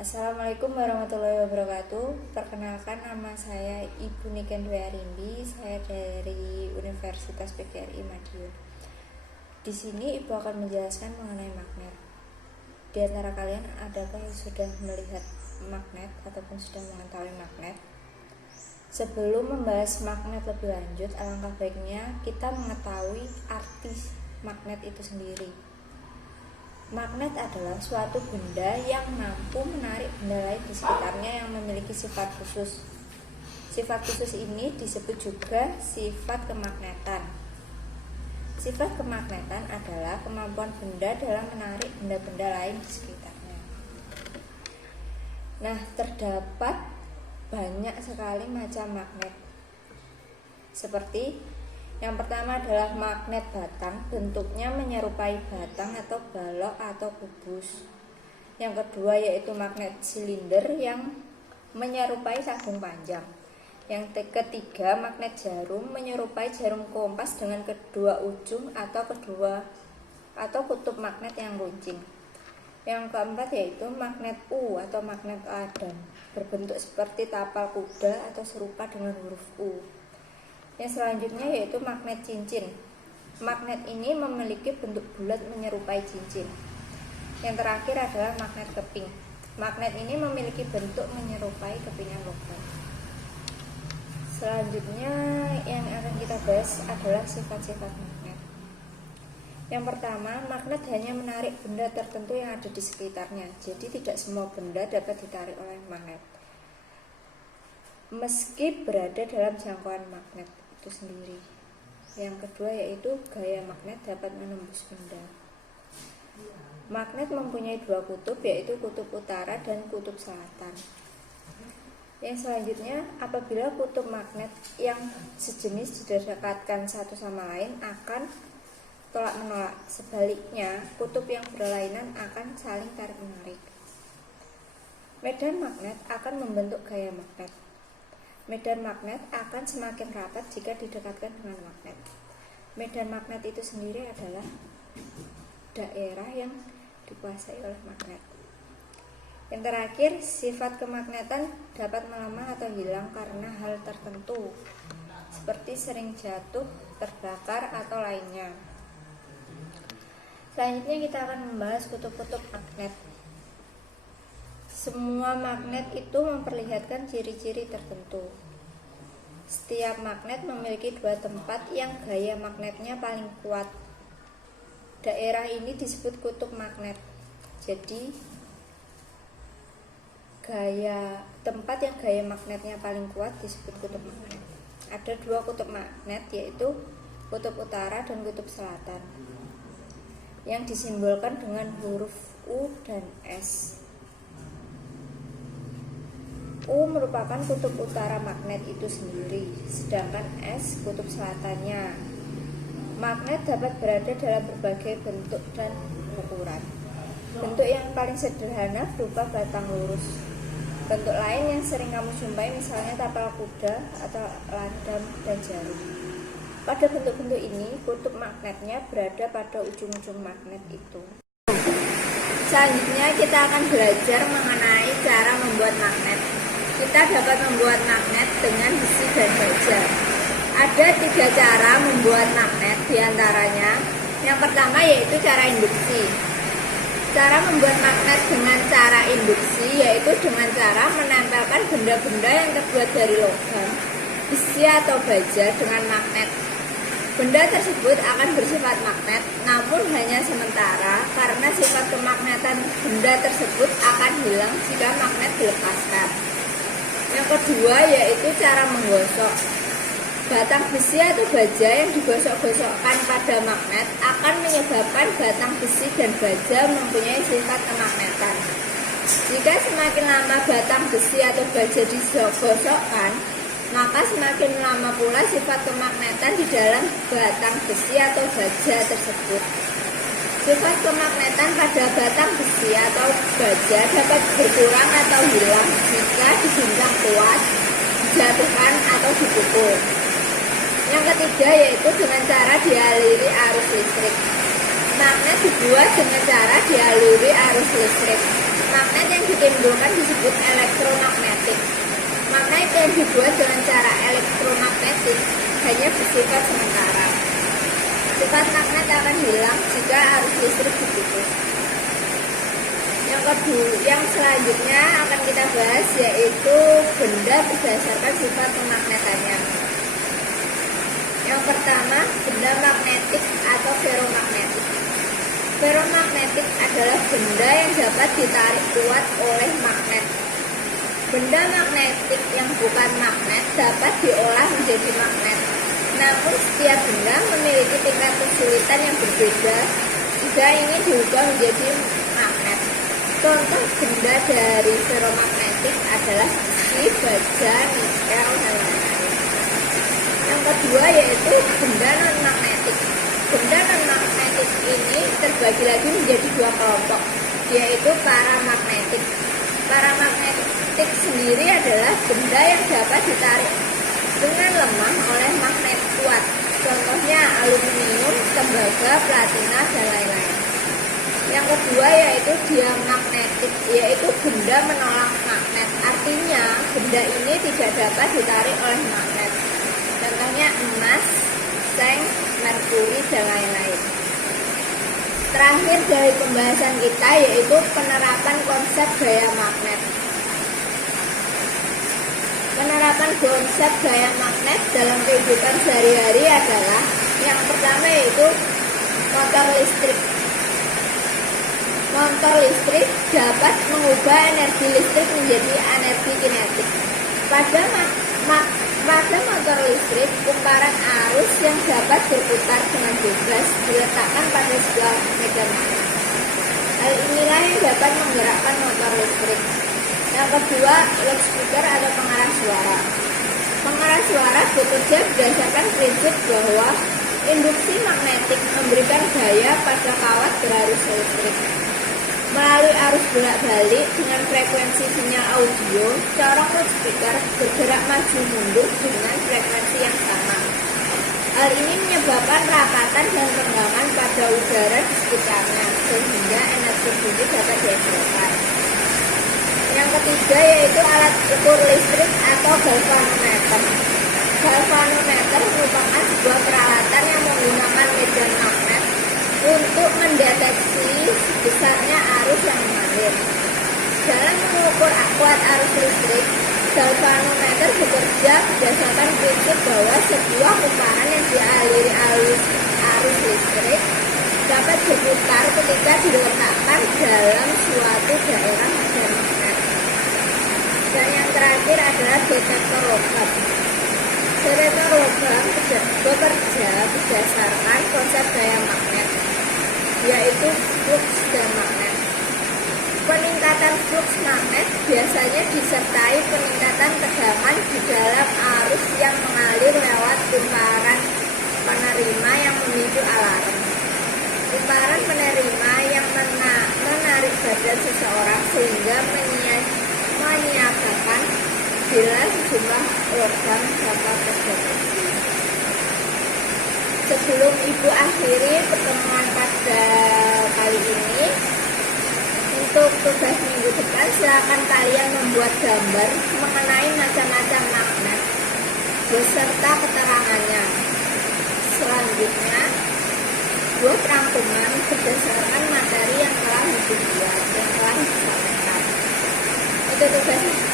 Assalamualaikum warahmatullahi wabarakatuh. Perkenalkan, nama saya Ibu Niken Dwi Arimbi. Saya dari Universitas PGRI Madiun. Di sini Ibu akan menjelaskan mengenai magnet. Di antara kalian adakah yang sudah melihat magnet ataupun sudah mengetahui magnet? Sebelum membahas magnet lebih lanjut, alangkah baiknya kita mengetahui arti magnet itu sendiri. Magnet adalah suatu benda yang mampu menarik benda lain di sekitarnya yang memiliki sifat khusus. Sifat khusus ini disebut juga sifat kemagnetan. Sifat kemagnetan adalah kemampuan benda dalam menarik benda-benda lain di sekitarnya. Nah, terdapat banyak sekali macam magnet. Seperti yang pertama adalah magnet batang, bentuknya menyerupai batang atau balok atau kubus. Yang kedua yaitu magnet silinder yang menyerupai sabung panjang. Yang ketiga magnet jarum, menyerupai jarum kompas dengan kedua ujung atau kutub magnet yang runcing. Yang keempat yaitu magnet U atau magnet ladang, berbentuk seperti tapal kuda atau serupa dengan huruf U. Yang selanjutnya yaitu magnet cincin. Magnet ini memiliki bentuk bulat menyerupai cincin. Yang terakhir adalah magnet keping. Magnet ini memiliki bentuk menyerupai kepingan logam. Selanjutnya yang akan kita bahas adalah sifat-sifat magnet. Yang pertama, magnet hanya menarik benda tertentu yang ada di sekitarnya. Jadi tidak semua benda dapat ditarik oleh magnet, meski berada dalam jangkauan magnet itu sendiri. Yang kedua yaitu gaya magnet dapat menembus benda. Magnet mempunyai dua kutub, yaitu kutub utara dan kutub selatan. Yang selanjutnya, apabila kutub magnet yang sejenis didekatkan satu sama lain akan tolak menolak. Sebaliknya, kutub yang berlainan akan saling tarik menarik. Medan magnet akan membentuk gaya magnet. Medan magnet akan semakin rapat jika didekatkan dengan magnet. Medan magnet itu sendiri adalah daerah yang dikuasai oleh magnet. Yang terakhir, sifat kemagnetan dapat melemah atau hilang karena hal tertentu, seperti sering jatuh, terbakar, atau lainnya. Selanjutnya kita akan membahas kutub-kutub magnet. Semua magnet itu memperlihatkan ciri-ciri tertentu. Setiap magnet memiliki dua tempat yang gaya magnetnya paling kuat. Daerah ini disebut kutub magnet. Jadi, tempat yang gaya magnetnya paling kuat disebut kutub magnet. Ada dua kutub magnet, yaitu kutub utara dan kutub selatan, yang disimbolkan dengan huruf U dan S. U merupakan kutub utara magnet itu sendiri, sedangkan S kutub selatannya. Magnet dapat berada dalam berbagai bentuk dan ukuran. Bentuk yang paling sederhana berupa batang lurus. Bentuk lain yang sering kamu jumpai misalnya tapal kuda atau ladang dan jarum. Pada bentuk-bentuk ini, kutub magnetnya berada pada ujung-ujung magnet itu. Selanjutnya kita akan belajar mengenai cara membuat magnet. Kita dapat membuat magnet dengan besi dan baja. Ada 3 cara membuat magnet, diantaranya yang pertama yaitu cara induksi. Cara membuat magnet dengan cara induksi yaitu dengan cara menempelkan benda-benda yang terbuat dari logam, besi atau baja dengan magnet. Benda tersebut akan bersifat magnet, namun hanya sementara karena sifat kemagnetan benda tersebut akan hilang jika magnet dilepaskan. Yang kedua yaitu cara menggosok. Batang besi atau baja yang digosok-gosokkan pada magnet akan menyebabkan batang besi dan baja mempunyai sifat kemagnetan. Jika semakin lama batang besi atau baja digosokkan, maka semakin lama pula sifat kemagnetan di dalam batang besi atau baja tersebut. Sifat kemagnetan pada batang besi atau baja dapat berkurang atau hilang jika diguncang kuat, dijatuhkan atau dipukul. Yang ketiga yaitu dengan cara dialiri arus listrik. Magnet dibuat dengan cara dialiri arus listrik. Magnet yang ditimbulkan disebut elektromagnetik. Magnet yang dibuat dengan cara elektromagnetik hanya bersifat sementara. Sifat magnet akan hilang jika arus listrik diputus. Yang selanjutnya akan kita bahas yaitu benda berdasarkan sifat pemagnetannya. Yang pertama, benda magnetik atau ferromagnetik. Ferromagnetik adalah benda yang dapat ditarik kuat oleh magnet. Benda magnetik yang bukan magnet dapat diolah menjadi magnet. Namun setiap benda memiliki tingkat kesulitan yang berbeda jika ingin diubah menjadi magnet. Contoh benda dari ferromagnetik adalah besi, baja, nikel, dan lain-lain. Yang kedua yaitu benda non-magnetik. Benda non-magnetik ini terbagi lagi menjadi dua kelompok, yaitu paramagnetik. Paramagnetik sendiri adalah benda yang dapat ditarik dengan lemah oleh magnet kuat. Contohnya aluminium, tembaga, platina, dan lain-lain. Yang kedua yaitu diamagnetik, yaitu benda menolak magnet. Artinya benda ini tidak dapat ditarik oleh magnet. Contohnya emas, seng, merkuri, dan lain-lain. Terakhir dari pembahasan kita yaitu penerapan konsep gaya magnet. Penerapan konsep gaya magnet dalam kehidupan sehari-hari adalah yang pertama yaitu motor listrik. Motor listrik dapat mengubah energi listrik menjadi energi kinetik. Pada motor listrik, kumparan arus yang dapat berputar dengan bebas diletakkan pada sebuah medan magnet. Hal inilah yang dapat menggerakkan motor listrik. Yang kedua, loudspeaker atau pengarah suara. Pengarah suara bekerja berdasarkan prinsip bahwa induksi magnetik memberikan gaya pada kawat berarus listrik. Melalui arus bolak-balik dengan frekuensi sinyal audio, corong loudspeaker bergerak maju mundur dengan frekuensi yang sama. Hal ini menyebabkan rapatan dan renggangan pada udara di sekitarnya, sehingga energi bunyi dapat dihasilkan. Yang ketiga yaitu alat ukur listrik atau galvanometer. Galvanometer merupakan sebuah peralatan yang menggunakan medan magnet untuk mendeteksi besarnya arus yang mengalir. Dalam mengukur kuat arus listrik, galvanometer bekerja berdasarkan prinsip bahwa sebuah kumparan yang dialiri arus listrik dapat berputar ketika diletakkan dalam suatu daerah medan magnet. Dan yang terakhir adalah detektor logam. Detektor logam bekerja berdasarkan konsep gaya magnet, yaitu flux dan magnet. Peningkatan flux magnet biasanya disertai peningkatan tegangan di dalam arus yang mengalir lewat kumparan penerima yang memicu alarm. Kumparan penerima yang menarik badan seseorang sehingga menyiagakan bila sejumlah logam dapat terdeteksi. Sebelum Ibu akhiri pertemuan pada kali ini, untuk tugas minggu depan silakan kalian membuat gambar mengenai macam-macam magnet beserta keterangannya. Selanjutnya, buat rangkuman berdasarkan materi yang telah dibuat, yang telah disampaikan. Itu tugasnya.